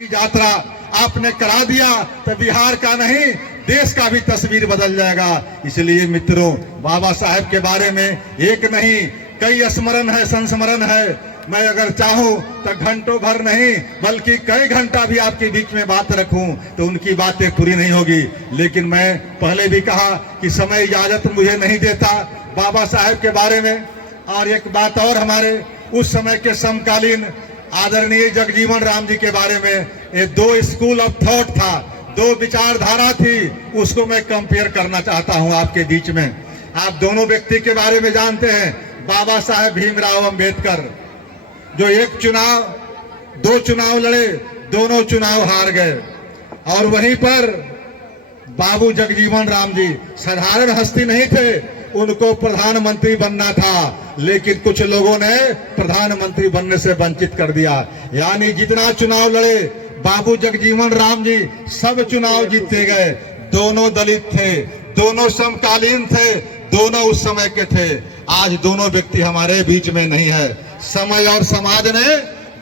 की यात्रा आपने करा दिया तो बिहार का नहीं देश का भी तस्वीर बदल जाएगा। इसलिए मित्रों, बाबा साहेब के बारे में एक नहीं कई स्मरण है, संस्मरण है। मैं अगर चाहूं तो घंटों भर नहीं बल्कि कई घंटा भी आपके बीच में बात रखूं तो उनकी बातें पूरी नहीं होगी। लेकिन मैं पहले भी कहा कि समय इजाजत मुझे नहीं देता बाबा साहेब के बारे में। और एक बात और, हमारे उस समय के समकालीन आदरणीय जगजीवन राम जी के बारे में, ये दो स्कूल ऑफ थॉट था, दो विचारधारा थी, उसको मैं कंपेयर करना चाहता हूं आपके बीच में। आप दोनों व्यक्ति के बारे में जानते हैं, बाबा साहेब भीमराव अंबेडकर, जो एक चुनाव दो चुनाव लड़े, दोनों चुनाव हार गए। और वहीं पर बाबू जगजीवन राम जी साधारण हस्ती नहीं थे, उनको प्रधानमंत्री बनना था, लेकिन कुछ लोगों ने प्रधानमंत्री बनने से वंचित कर दिया। यानी जितना चुनाव लड़े बाबू जगजीवन राम जी, सब चुनाव जीते गए। दोनों दलित थे, दोनों समकालीन थे, दोनों उस समय के थे। आज दोनों व्यक्ति हमारे बीच में नहीं है। समय और समाज ने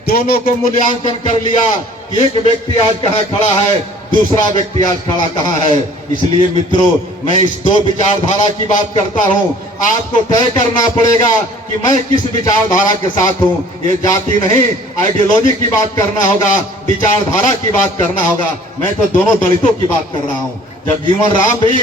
दोनों को मूल्यांकन कर लिया कि एक व्यक्ति आज कहाँ खड़ा है, दूसरा व्यक्ति आज खड़ा कहाँ है। इसलिए मित्रों, मैं इस दो विचारधारा की बात करता हूं। आपको तय करना पड़ेगा कि मैं किस विचारधारा के साथ हूं। ये जाति नहीं, आइडियोलॉजी की बात करना होगा, विचारधारा की बात करना होगा। मैं तो दोनों दलितों की बात कर रहा हूं। जगजीवन राम भी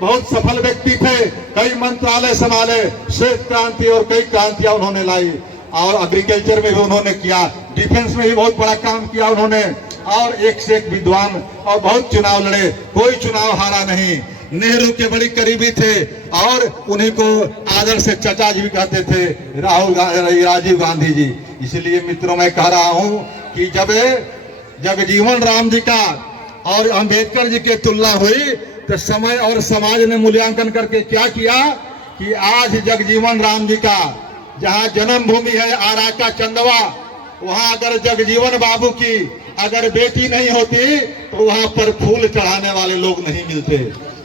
बहुत सफल व्यक्ति थे, कई मंत्रालय संभाले, श्वेत क्रांति और कई क्रांतियां उन्होंने लाई, और एग्रीकल्चर में भी उन्होंने किया, डिफेंस में भी बहुत बड़ा काम किया उन्होंने, और एक से एक विद्वान, और बहुत चुनाव लड़े, कोई चुनाव हारा नहीं। नेहरू के बड़ी करीबी थे और उन्हीं को आदर से चचा जी भी कहते थे, राजीव गांधी जी। इसलिए मित्रों, मैं कह रहा हूं कि जब जगजीवन राम जी का और अंबेडकर जी की तुलना हुई तो समय और समाज ने मूल्यांकन करके क्या किया कि आज जगजीवन राम जी का जहां जन्मभूमि है आरा का चंदवा, वहां अगर जगजीवन बाबू की अगर बेटी नहीं होती तो वहां पर फूल चढ़ाने वाले लोग नहीं मिलते।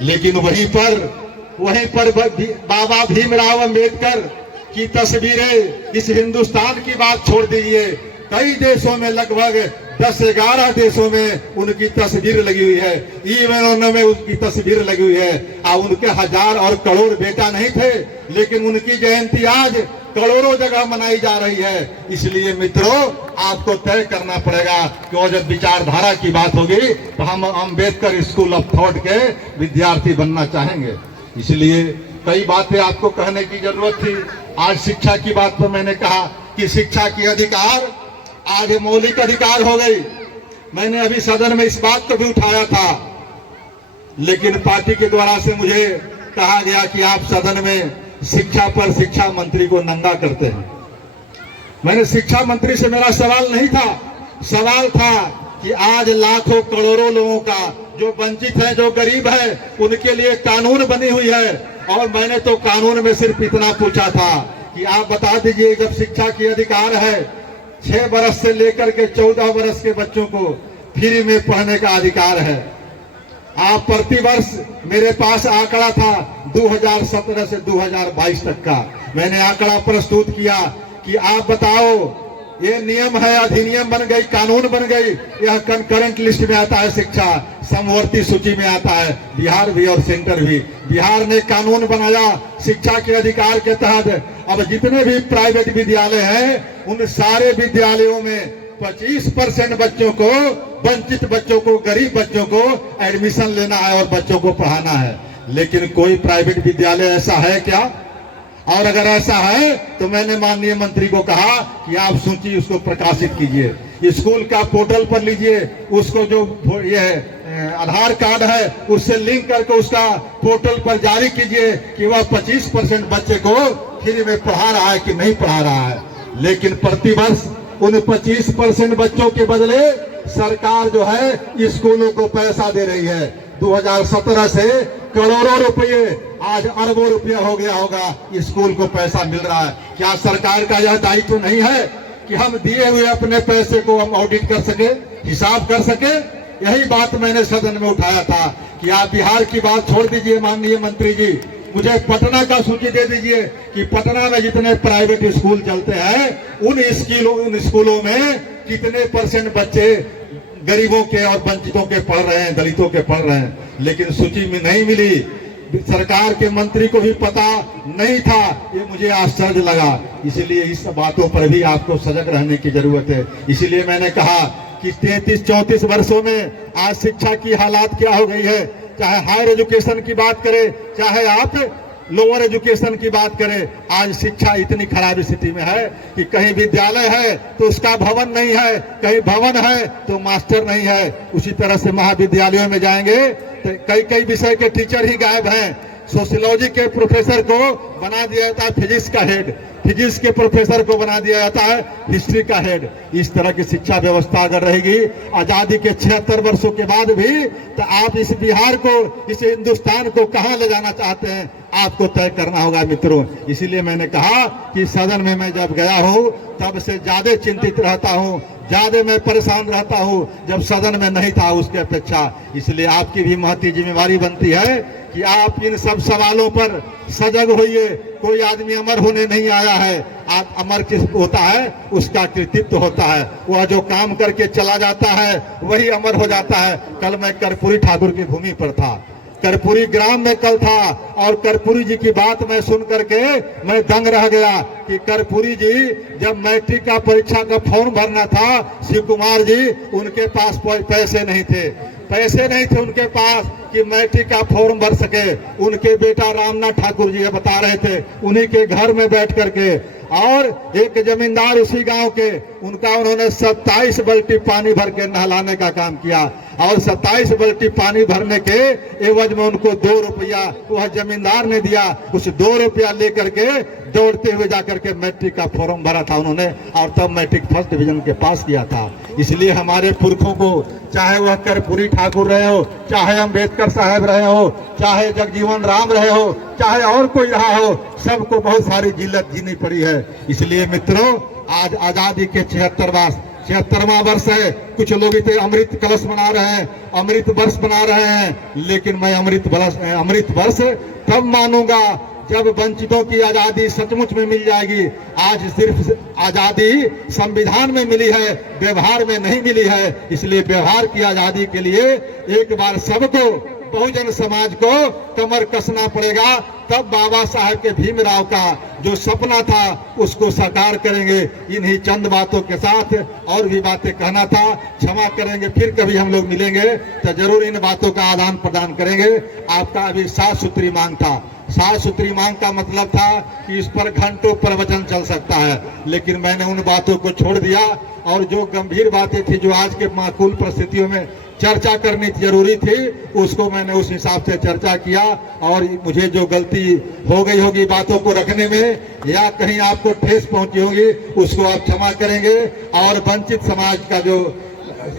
लेकिन वहीं पर बाबा भीमराव अंबेडकर की तस्वीरें, इस हिंदुस्तान की बात छोड़ दीजिए, कई देशों में लगभग 10-11 देशों में उनकी तस्वीर लगी हुई है, ईमेलों में उनकी तस्वीर लगी हुई है। उनके हजार और करोड़ बेटा नहीं थे, लेकिन उनकी जयंती आज करोड़ों जगह मनाई जा रही है। इसलिए मित्रों, आपको तय करना पड़ेगा कि जब विचारधारा की बात होगी तो हम अंबेडकर स्कूल ऑफ थॉट के विद्यार्थी बनना चाहेंगे। इसलिए कई बातें आपको कहने की जरूरत थी। आज शिक्षा की बात पर मैंने कहा कि शिक्षा की अधिकार आज मौलिक अधिकार हो गई। मैंने अभी सदन में इस बात को भी उठाया था, लेकिन पार्टी के द्वारा से मुझे कहा गया कि आप सदन में शिक्षा पर शिक्षा मंत्री को नंगा करते हैं। मैंने शिक्षा मंत्री से, मेरा सवाल नहीं था, सवाल था कि आज लाखों करोड़ों लोगों का जो वंचित है, जो गरीब है, उनके लिए कानून बनी हुई है। और मैंने तो कानून में सिर्फ इतना पूछा था कि आप बता दीजिए, जब शिक्षा की अधिकार है, 6 बरस से लेकर के 14 बरस के बच्चों को फ्री में पढ़ने का अधिकार है। आप प्रतिवर्ष, मेरे पास आंकड़ा था 2017 से 2022 तक का, मैंने आंकड़ा प्रस्तुत किया कि आप बताओ, ये नियम है, अधिनियम बन गई, कानून बन गई, यह कंकरेंट लिस्ट में आता है, शिक्षा समवर्ती सूची में आता है, बिहार भी और सेंटर भी। बिहार ने कानून बनाया शिक्षा के अधिकार के तहत। अब जितने भी प्राइवेट विद्यालय हैं, उन सारे विद्यालयों में 25% बच्चों को, वंचित बच्चों को, गरीब बच्चों को एडमिशन लेना है और बच्चों को पढ़ाना है। लेकिन कोई प्राइवेट विद्यालय ऐसा है क्या? और अगर ऐसा है तो मैंने माननीय मंत्री को कहा कि आप सूची उसको प्रकाशित कीजिए, स्कूल का पोर्टल पर लीजिए, उसको जो ये आधार कार्ड है उससे लिंक करके उसका पोर्टल पर जारी कीजिए कि वह 25% बच्चे को फ्री में पढ़ा रहा है कि नहीं पढ़ा रहा है। लेकिन प्रतिवर्ष उन 25% बच्चों के बदले सरकार जो है स्कूलों को पैसा दे रही है। 2017 से करोड़ों रुपये, आज अरबों रुपया हो गया होगा, स्कूल को पैसा मिल रहा है। क्या सरकार का यह दायित्व नहीं है कि हम दिए हुए अपने पैसे को हम ऑडिट कर सके, हिसाब कर सके? यही बात मैंने सदन में उठाया था कि आप बिहार की बात छोड़ दीजिए माननीय मंत्री जी, मुझे पटना का सूची दे दीजिए कि पटना में जितने प्राइवेट स्कूल चलते हैं उन स्कूलों में कितने % बच्चे गरीबों के और वंचितों के पढ़ रहे हैं, दलितों के पढ़ रहे हैं, लेकिन सूची में नहीं मिली। सरकार के मंत्री को भी पता नहीं था, ये मुझे आश्चर्य लगा। इसलिए इस बातों पर भी आपको सजग रहने की जरूरत है। इसलिए मैंने कहा कि 33-34 वर्षों में आज शिक्षा की हालात क्या हो गई है। चाहे हायर एजुकेशन की बात करें, चाहे आप लोअर एजुकेशन की बात करें, आज शिक्षा इतनी खराब स्थिति में है कि कहीं विद्यालय है तो उसका भवन नहीं है, कहीं भवन है तो मास्टर नहीं है। उसी तरह से महाविद्यालयों में जाएंगे तो कई कई विषय के टीचर ही गायब हैं। सोशियोलॉजी के प्रोफेसर को बना दिया जाता है फिजिक्स का हेड, फिजिक्स के प्रोफेसर को बना दिया जाता है हिस्ट्री का हेड। इस तरह की शिक्षा व्यवस्था अगर रहेगी आजादी के 76 वर्षों के बाद भी, तो आप इस बिहार को, इस हिंदुस्तान को कहां ले जाना चाहते हैं, आपको तय करना होगा मित्रों। इसीलिए मैंने कहा कि सदन में मैं जब गया हूं तब से ज्यादा चिंतित रहता हूं, ज्यादा मैं परेशान रहता हूं जब सदन में नहीं था उसके अपेक्षा। इसलिए आपकी भी महती जिम्मेवारी बनती है कि आप इन सब सवालों पर सजग होइए। कोई आदमी अमर होने नहीं आया है। आप अमर किस होता है, उसका कृतित्व होता है। वह जो काम करके चला जाता है वही अमर हो जाता है। कल मैं कर्पूरी ठाकुर की भूमि पर था, कर्पूरी ग्राम में कल था, और कर्पूरी जी की बात मैं सुन करके मैं दंग रह गया कि कर्पूरी जी जब मैट्रिक का परीक्षा का फॉर्म भरना था, शिव कुमार जी उनके पास पैसे नहीं थे उनके पास कि मैट्रिक का फॉर्म भर सके। उनके बेटा रामनाथ ठाकुर जी बता रहे थे, उन्हीं के घर में बैठ करके, और एक जमींदार उसी गांव के, उनका उन्होंने 27 बाल्टी पानी भर के नहलाने का काम किया, और 27 बाल्टी पानी भरने के एवज में उनको 2 रुपया वह जमींदार ने दिया। उस 2 रुपया लेकर के दौड़ते हुए जाकर के मैट्रिक का फॉर्म भरा था उन्होंने, और तब मैट्रिक फर्स्ट डिवीजन के पास किया था। इसलिए हमारे पुरखों को, चाहे वह कर्पूरी ठाकुर रहे हो, चाहे अम्बेडकर साहब रहे हो, चाहे जगजीवन राम रहे हो, चाहे और कोई रहा हो, सबको बहुत सारी जिल्लत जीनी पड़ी है। इसलिए मित्रों, आज आजादी के 76वां वर्ष है। कुछ लोग इसे अमृत कलश बना रहे हैं, अमृत वर्ष बना रहे हैं, लेकिन मैं अमृत वर्ष तब मानूंगा जब वंचितों की आजादी सचमुच में मिल जाएगी। आज सिर्फ आजादी संविधान में मिली है, व्यवहार में नहीं मिली है। इसलिए व्यवहार की आजादी के लिए एक बार सबको, बहुजन समाज को कमर कसना पड़ेगा। तब बाबा साहेब के भीमराव का जो सपना था उसको साकार करेंगे। इन्हीं चंद बातों के साथ और भी बातें कहना था, क्षमा करेंगे। फिर कभी हम लोग मिलेंगे तो जरूर इन बातों का आदान प्रदान करेंगे। आपका अभी 7 सूत्री मांग था। 7 सूत्री मांग का मतलब था कि इस पर घंटों प्रवचन चल सकता है, लेकिन मैंने उन बातों को छोड़ दिया, और जो गंभीर बातें थी, जो आज के माकूल परिस्थितियों में चर्चा करनी जरूरी थी, उसको मैंने उस हिसाब से चर्चा किया। और मुझे जो गलती हो गई होगी बातों को रखने में, या कहीं आपको ठेस पहुंची होगी, उसको आप क्षमा करेंगे। और वंचित समाज का जो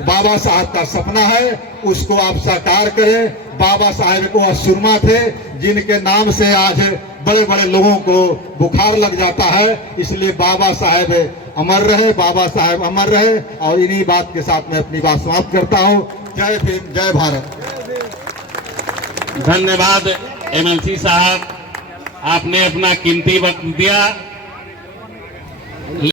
बाबा साहब का सपना है उसको आप साकार करें। बाबा साहब को असुरमा थे, जिनके नाम से आज बड़े बड़े लोगों को बुखार लग जाता है। इसलिए बाबा साहब अमर रहे, बाबा साहब अमर रहे। और इन्हीं बात के साथ मैं अपनी बात समाप्त करता हूँ। जय भीम, जय भारत। धन्यवाद MLC साहब, आपने अपना कीमती वक्त दिया।